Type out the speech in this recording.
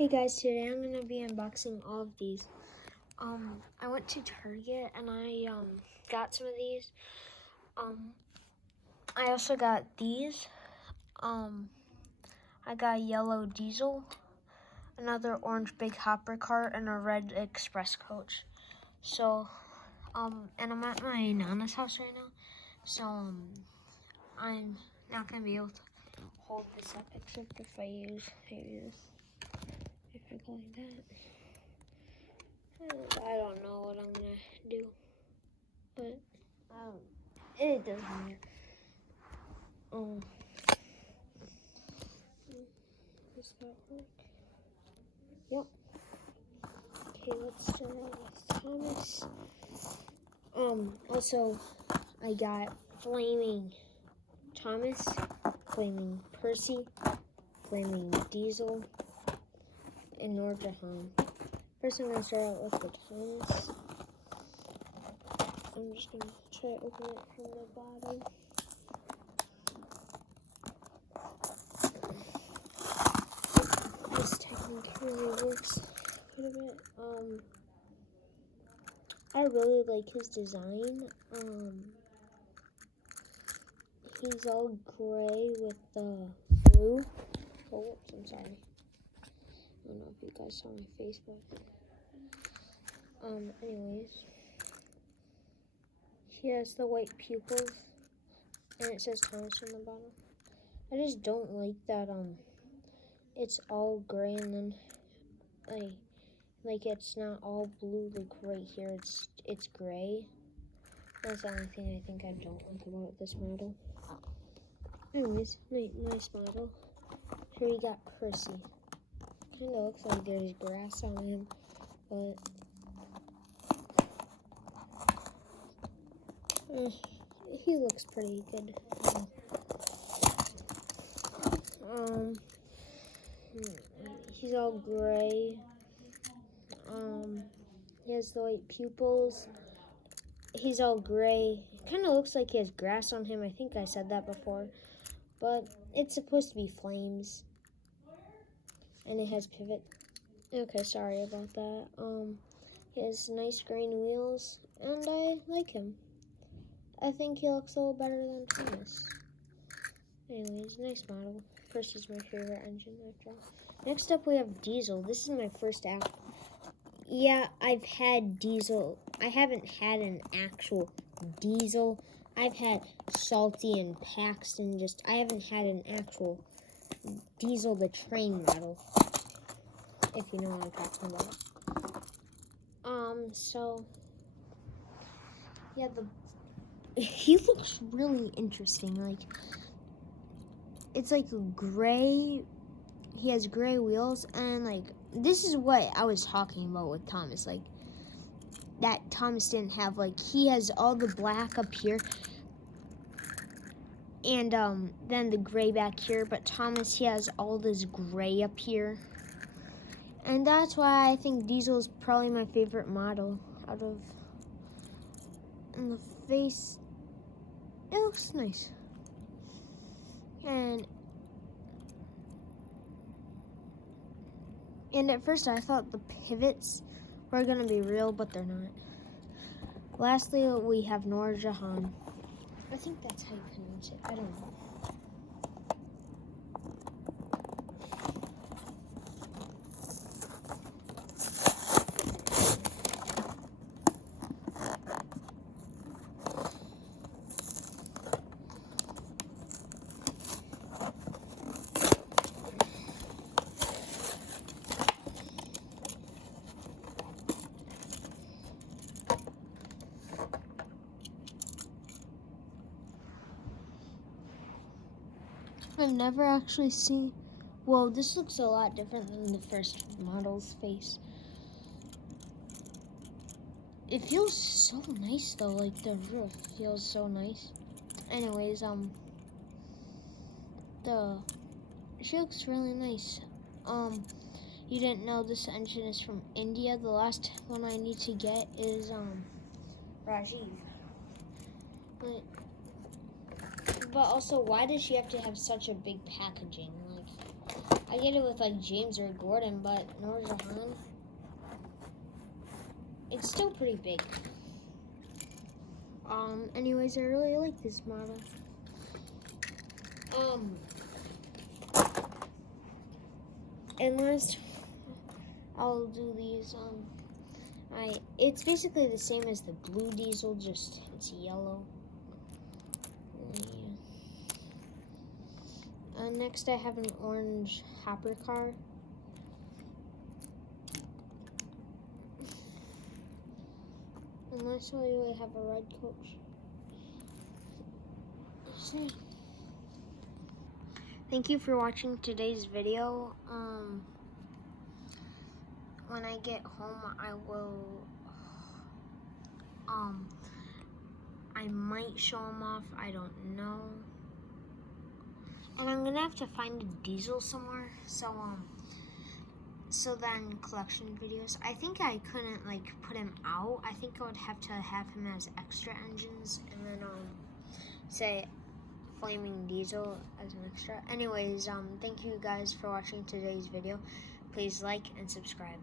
Hey guys, today I'm going to be unboxing all of these. I went to Target and I got some of these. I also got these. I got a yellow diesel, another orange big hopper cart, and a red express coach. So, and I'm at my Nana's house right now. So, I'm not going to be able to hold this up except if I use if I go like that. I don't know what I'm gonna do, but it doesn't matter. Does that work? Yep. Okay, let's start out with Thomas. Also, I got Flaming Thomas, Flaming Percy, Flaming Diesel, and Noor Jahan. First, I'm gonna start out with the Thomas. I'm just gonna try to open it from the bottom. This technique really works quite a bit. I really like his design. He's all gray with the blue. Oh, whoops, I'm sorry. I don't know if you guys saw my face, but anyways, he has the white pupils, and it says Thomas on the bottom. I just don't like that it's all gray and then like it's not all blue. Like right here, it's gray. That's the only thing I think I don't like about this model. Anyways, nice model. Here we got Percy. Kind of looks like there's grass on him, but he looks pretty good. He's all gray. He has the white pupils. He's all gray. Kind of looks like he has grass on him. I think I said that before, but it's supposed to be flames. And it has pivot. Okay, sorry about that. He has nice green wheels, and I like him. I think he looks a little better than Thomas. Anyways, nice model. Percy's my favorite engine after all. Next up, we have Diesel. This is my first app. Yeah, I've had Diesel. I haven't had an actual Diesel. I've had Salty and Paxton. I haven't had an actual Diesel, the train model. If you know what I'm talking about. So yeah, he looks really interesting. Like it's like gray. He has gray wheels, and like this is what I was talking about with Thomas. Like that Thomas didn't have. Like he has all the black up here, and then the gray back here. But Thomas, he has all this gray up here. And that's why I think Diesel is probably my favorite model out of. And the face, it looks nice. And at first I thought the pivots were gonna be real, but they're not. Lastly, we have Noor Jahan. I think that's how you pronounce it. I don't know. I've never actually seen. Well, this looks a lot different than the first model's face. It feels so nice though, like the roof feels so nice. Anyways, she looks really nice. You didn't know this engine is from India. The last one I need to get is Rajiv. But also, why does she have to have such a big packaging? Like, I get it with like James or Gordon, but Noor Jahan, it's still pretty big. Anyways, I really like this model. And last, I'll do these. It's basically the same as the blue diesel, just it's yellow. Yeah. Next, I have an orange hopper car. And lastly, we have a red coach. Thank you for watching today's video. When I get home, I will, I might show them off, I don't know. And I'm gonna have to find a diesel somewhere, so then collection videos. I think I couldn't like put him out. I think I would have to have him as extra engines, and then say Flaming Diesel as an extra. Anyways, thank you guys for watching today's video. Please like and subscribe.